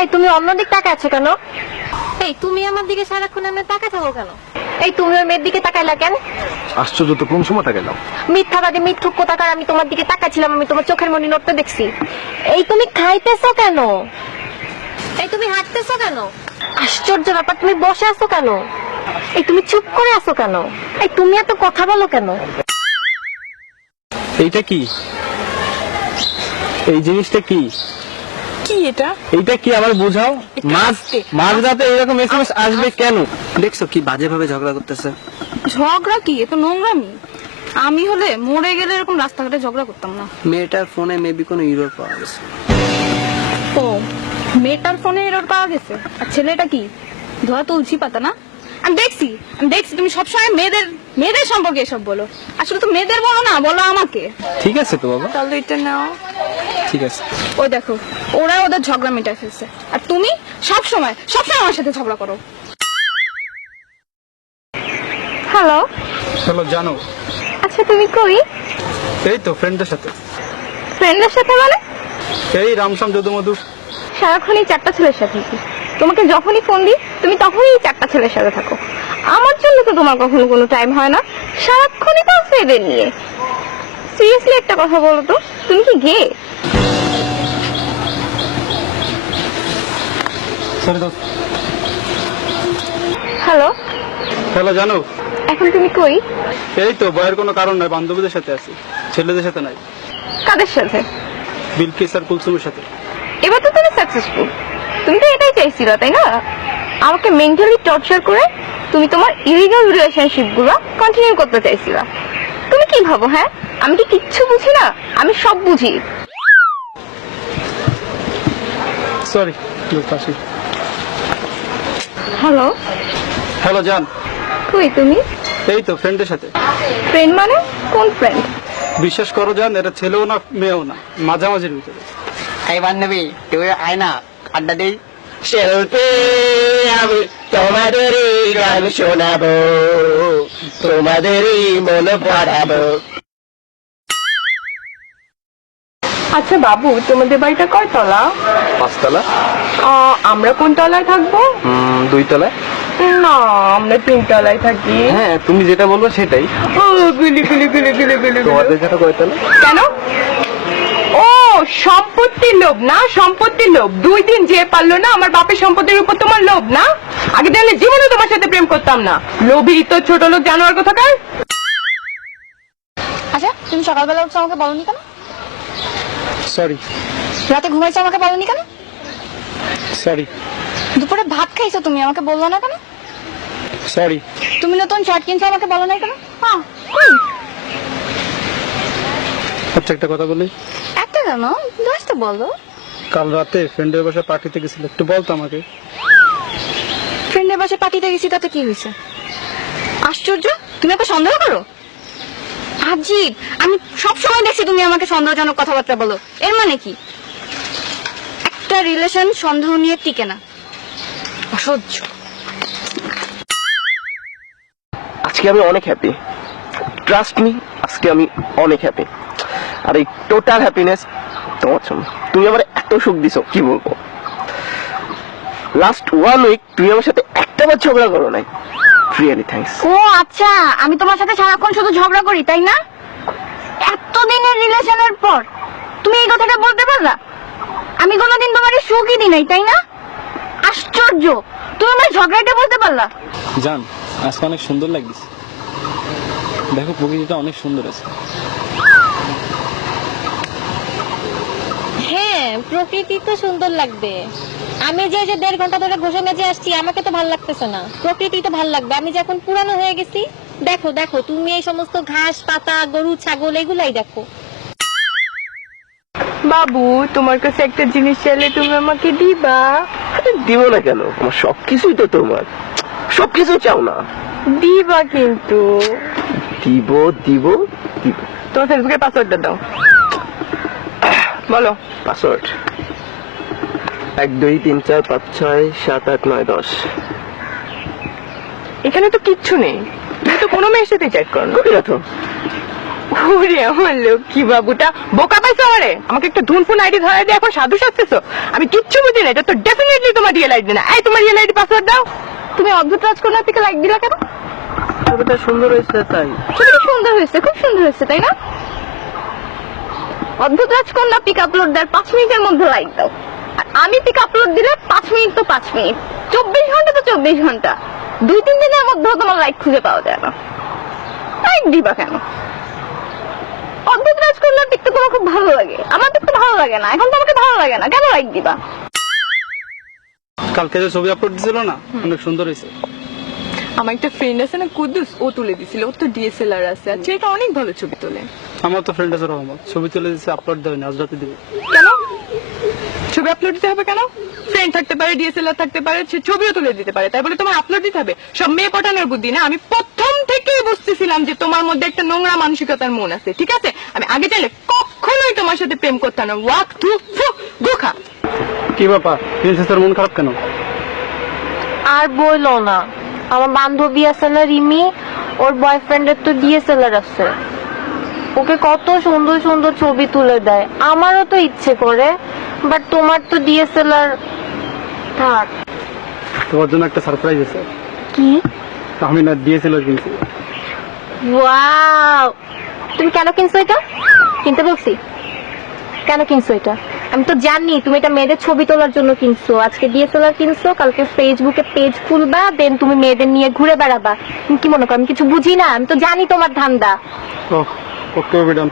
এই তুমি অন্যদিকে তাকায় আছো কেন? এই তুমি আমার দিকে সারাক্ষণ এমনি তাকায় থাকো কেন? এই তুমি ওই মেয়ের দিকে তাকাইলা কেন? আশ্চর্য তো, কোন সময় তাকাইলাম? মিথ্যাবাদী মিথ্যুক কোথাকার, আমি তোমার দিকে তাকাচ্ছিলাম, আমি তোমার চোখের মনি নড়তে দেখছি। এই তুমি খাইতেছো কেন? এই তুমি হাঁটতেছো কেন? আশ্চর্য ব্যাপার, তুমি বসে আছো কেন? এই তুমি চুপ করে আছো কেন? এই তুমি এত কথা বলো কেন? এইটা কি? এই জিনিসটা কি? কি এটা? এইটা কি আমার বোঝাও। মাঝ রাতে এরকম এসএমএস আসবে কেন? দেখছো কি বাজে ভাবে ঝগড়া করতেছে। ঝগড়া কি? এ তো নোংরামি। আমি হলে মরে গেলে এরকম রাস্তাঘাটে ঝগড়া করতাম না। মেয়েটার ফোনে মেবি কোনো ইরর পাওয়া গেছে। ও, মেয়েটার ফোনে এরর পাওয়া গেছে। আর ছেলেটা কি ধোয়া তুলসী পাতা না? আমি দেখছি তুমি সবসময় মেয়েদের সম্পর্কে এসব বলো। আসলে তো মেয়েদের বলো না, বলো আমাকে। ঠিক আছে তো বাবা, তাহলে এটা নাও। ঠিক আছে। ওই দেখো, ওরা ওদের ঝগড়া মিটাই ফেলছে, আর তুমি সবসময় আমার সাথে ঝগড়া করো। হ্যালো, চলো জানো। আচ্ছা তুমি কই? এই তো ফ্রেন্ডদের সাথে। ফ্রেন্ডের সাথে মানে? এই রামসাম যদুমধু। সারাক্ষণ এই চারটা ছেলের সাথে কি? তোমাকে যখনই ফোন দিই তুমি তখনই এই চারটা ছেলের সাথে থাকো। আমার জন্য তো তোমার কখনো কোনো টাইম হয় না, সারাক্ষণই তো আছে এদের নিয়ে। সিরিয়াসলি একটা কথা বলো তো, তুমি কি গে? সরি দোস্ত। হ্যালো, হ্যালো জানো। এখন তুমি কই? এই তো বয়ের কোনো কারণ নাই, বান্ধবীদের সাথে আছি, ছেলেদের সাথে নাই। কাদের সাথে? বিলকিস আর কুলসুমের সাথে। এবার তো তুমি সাকসেসফুল। তুমি তো এটাই চাইছিলা তাই না? আমাকে মেন্টালি টর্চার করে তুমি তোমার ইলিগাল রিলেশনশিপ গুলো কন্টিনিউ করতে চাইছিলা। তুমি কি ভাবো? হ্যাঁ, আমি কি কিচ্ছু বুঝি না? আমি সব বুঝি। সরি পাশে। হ্যালো, হ্যালো জান। কই তুমি? এই তো ফ্রেন্ডের সাথে। ফ্রেন্ড মানে কোন ফ্রেন্ড? বিশ্বাস করো জান, এটা ছেলেও না মেয়েও না, মাঝামাঝির ভিতরে। এই বান্ধবী তুই আয় না, আড্ডা দেই। শিল্পী আমি তোমাদেরই গান শোনাবো, তোমাদেরই মন পড়াবো। আচ্ছা বাবু, তোমাদের বাড়িটা কয়তলা? 5 তলা। আমরা কোন তলায় থাকবো? 2 তলা। না, আমরা 3 তলায় থাকি। হ্যাঁ তুমি যেটা বলবো সেটাই। ও গুলি গুলি গুলি গুলি গুলি। তোমাদের যেটা কয় তলা? কেন? ও সম্পত্তির লোভ না, সম্পত্তির লোভ। 2 দিন যে পারলো না আমার বাপের সম্পত্তির উপর তোমার লোভ না? আগে জানলে জীবনে তোমার সাথে প্রেম করতাম না। লোভী তো ছোট লোক জানোয়ার কোথাকার। আচ্ছা, তুমি সকালবেলা উঠছো আমাকে বলনি কেন? সরি। রাতে ঘুমাইছো আমাকে বলনি কেন? সরি। দুপুরে ভাত খাইছো তুমি আমাকে বললো না কেন? সরি। তুমি নতুন শার্ট কিনছো আমাকে বলো না কেন? হ্যাঁ, আচ্ছা একটা কথা বলি। একটা কেন, 10টা বলো। কাল রাতে ফ্রেন্ডের বাসায় পার্টিতে গেছিল, একটু বলতো আমাকে। ফ্রেন্ডের বাসায় পার্টিতে গেছি, তাতে কি হয়েছে? আশ্চর্য, তুমি আমাকে সন্দেহ করো? আজীব, আমি সব সময় দেখছি তুমি আমাকে সন্দেহজনক কথাবার্তা বলো। এর মানে কি? একটা রিলেশন সন্দেহ নিয়ে টিকে না। অসহ্য। আজকে আমি অনেক হ্যাপি, ট্রাস্ট মি, আজকে আমি অনেক হ্যাপি। আর এই টোটাল হ্যাপিনেস তোমার জন্য। তুমি আমার এত সুখ দিছো কি বলবো। লাস্ট 1 উইক তুমি আমার সাথে একটাবার ঝগড়া করো নাই। Really thanks. ও আচ্ছা, আমি তোমার সাথে সারাক্ষণ শুধু ঝগড়া করি তাই না? এতদিনের রিলেশনের পর তুমি এই কথাটা বলতে পারলা? আমি কোনোদিন তোমার সুখই দিই নাই তাই না? আশ্চর্য, তুমি আমার ঝগড়াটা বলতে পারলা? জান, আজকে অনেক সুন্দর লাগছে। দেখো প্রকৃতিটা অনেক সুন্দর আছে। হ্যাঁ, প্রকৃতি তো সুন্দর লাগবে। আমি যে 1.5 ঘন্টা ধরে ঘষে মেজে আসছি, আমাকে তো ভালো লাগতেছে না। প্রকৃতি তো ভালো লাগবে। আমি যখন পুরানো হয়ে গেছি, দেখো দেখো তুমি এই সমস্ত ঘাস পাতা গরু ছাগল এগুলাই দেখো। বাবু, তোমার কাছে একটা জিনিস চাইলে তুমি আমাকে দিবা? দিব না কেন, আমার সবকিছুই তো তোমার। সবকিছু চাও না? দিবা কিন্তু। দিব দিব দিব। তোমার ফেসবুকের পাসওয়ার্ডটা দাও। বলো। পাসওয়ার্ড 1 2 3 4 5 6 7 8 9 10। এখানে তো কিচ্ছু নেই। তুমি তো কোনো মেয়ের সাথে চ্যাট করো না। করি না তো। ওরে আমার লক্ষ্মী বাবুটা, বোকা পাইছো আমারে? আমাকে একটা ধুনফুন আইডি ধরে দিয়ে এখন সাধু সাজতেছো? আমি কিচ্ছু বুঝি না, এটা তো ডেফিনেটলি তোমার রিয়েল আইডি না। এই তোমার রিয়েল আইডি পাসওয়ার্ড দাও। তুমি অদ্ভুত রাজকন্যার পিকে লাইক দিলা কেন? ছবিটা সুন্দর হয়েছে তাই। ছবিটা সুন্দর হয়েছে, খুব সুন্দর হয়েছে, তাই না? অদ্ভুত রাজকন্যা পিক আপলোড দেওয়ার 5 মিনিটের মধ্যে লাইক দাও, আর আমি পিক আপলোড দিলে 5 মিনিট তো 5 মিনিট, 24 ঘন্টা তো 24 ঘন্টা, 2-3 দিনের মধ্যেও তোমার লাইক খুঁজে পাওয়া যায় না। লাইক দিবা কেন? অদ্ভুত রাজকন্যার পিক তো তোমার খুব ভালো লাগে, আমার পিক তো ভালো লাগে না, এখন তো আমাকে ভালো লাগে না, কেন লাইক দিবা? কালকে যে ছবি আপলোড দিছিল না, অনেক সুন্দর হয়েছে। আমার একটা ফ্রেন্ড আছে না, কুদ্দুস, ও তুলে দিছিল, ওর তো ডিএসএলআর আছে, আর সেটা অনেক ভালো ছবি তোলে। আমার তো ফ্রেন্ড আছে রহমত, ছবি তুলে দিচ্ছে, আপলোড দেয়নি, আজ রাতে দিবে। কেন ছবি আপলোড দিতে হবে কেন? ফ্রেন্ড থাকতে পারে, ডিএসএলআর থাকতে পারে, সে ছবিও তুলে দিতে পারে, তাই বলে তোমার আপলোড দিতে হবে? সব মেয়ে পটানোর বুদ্ধি না। আমি প্রথম থেকেই বুঝতেছিলাম যে তোমার মধ্যে একটা নোংরা মানসিকতার মন আছে, ঠিক আছে? আমি আগে চাইলে কখনোই তোমার সাথে প্রেম করতাম না। ওয়াক থু ফু গোখা। কি ব্যাপার, প্রিন্সেসের মন খারাপ কেন? আর বইলো না, আমার বান্ধবী আছে না রিমি, ওর বয়ফ্রেন্ডের তো ডিএসএলআর আছে, ওকে কত সুন্দর সুন্দর ছবি তুলে দেয়। আমারও তো ইচ্ছে করে, বাট তোমার তো ডিএসএলআর থাক। তোমার জন্য একটা সারপ্রাইজ আছে। কি? আমি না ডিএসএলআর কিনছি। ওয়াও, তুমি কেন কিনছো এটা? কিনতে বলছি কেন কিনছো এটা? আমি তো জানি তুমি এটা মেয়েদের ছবি তোলার জন্য কিনছো। আজকে ডিএসএলআর কিনছো, কালকে ফেসবুকে পেজ খুলবা, দেন তুমি মেয়েদের নিয়ে ঘুরে বেড়াবা। তুমি কি মনে করো আমি কিছু বুঝি না? আমি তো জানি তোমার ধান্দা। ওকে, ডান।